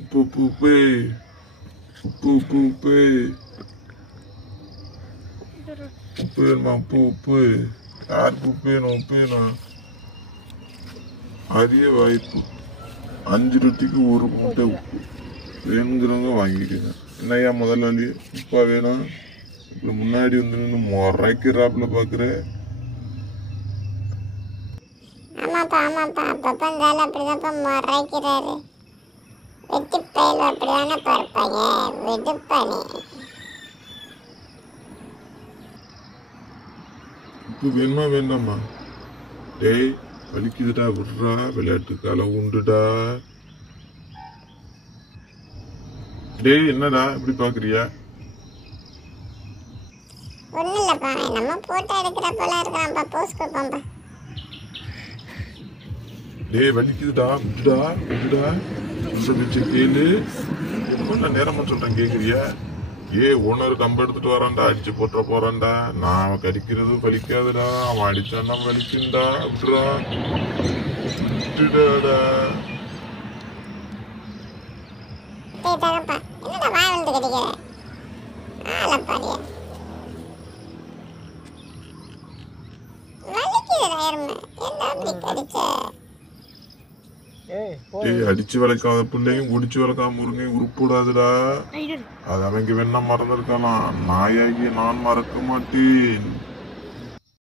உப்பு உப்பு உப்பு உப்பு உப்பு உப்பு உப்பு வேணுமா உப்பு உப்பு யாருக்கு உப்பு வேணும் உப்பு வேணும் அரிய வாய்ப்பு 5 ரூபாய்க்கு ஒரு மூட்டை உப்பு வேணுங்கிறவங்க வாங்கிக்கங்க. என்னையா முதலாளி உப்பா வேணும் இப்ப முன்னாடி வந்து நின்று முறைக்கிறாப்புல பாக்குற. ஆமாப்பா ஆமாப்பா அப்பப்ப இருந்தாலும் அப்படிதான்ப்பா முறைக்கிறாரு. வெட்டி பயில அப்படிதானே பார்ப்பாங்க விடுப்பானே. உப்பு வேணுமா வேண்டாமா? டேய் வலிக்குதுடா விடுறா விளையாட்டு காலம் உண்டுடா. டேய் என்னடா இப்படி பாக்குறியா? ஒன்றும் இல்லைப்பா நம்ம போட்டோ எடுக்கிற போல இருக்கிறான்ப்பா போஸ்ட் கொடுப்போம்ப்பா. டேய் வலிக்குதுடா விடுடா விடுடா சொல்ற வச்சு கேளு. என்ன நேரமா சொல்றேன் கேக்குறியா? ஓனர் கம்ப எடுத்துட்டு வரான்டா அடிச்சு போட்டுற போறான்டா. நான் கடிக்கிறது வலிக்காதுடா அவன் அடிச்சான்னா வலிக்குண்டா விட்டுடா விட்டுடாடா. தகப்பா என்னடா வாய் வந்து கடிக்கிற ஆளப்பாடியா வலிக்குதுடா எருமை என்ன அப்படி கடிச்ச? அடிச்சு வளர்க்காத பிள்ளையும் குடிச்சு வளர்க்காம முருங்கை உருப்படாதுடா. அது அவங்க வேணா மறந்துருக்கலாம். நாயாகி நான் மறக்க மாட்டேன்.